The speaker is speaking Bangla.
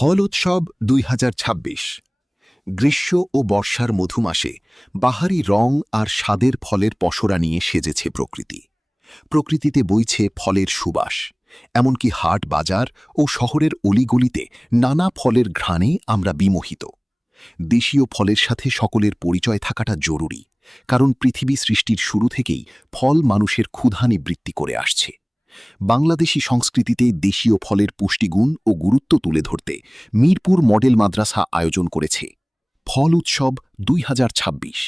ফল উৎসব ২০২৬ গ্রীষ্ম ও বর্ষার মধুমাসে বাহারি রং আর স্বাদের ফলের পসরা নিয়ে সেজেছে প্রকৃতি। প্রকৃতিতে বইছে ফলের সুবাস, এমনকি হাট বাজার ও শহরের অলিগলিতে নানা ফলের ঘ্রাণে আমরা বিমোহিত। দেশীয় ফলের সাথে সকলের পরিচয় থাকাটা জরুরি, কারণ পৃথিবী সৃষ্টির শুরু থেকেই ফল মানুষের ক্ষুধা নিবৃত্তি করে আসছে। বাংলাদেশি সংস্কৃতিতে দেশীয় ফলের পুষ্টিগুণ ও গুরুত্ব তুলে ধরতে মিরপুর মডেল মাদ্রাসা আয়োজন করেছে ফল উৎসব ২০২৬।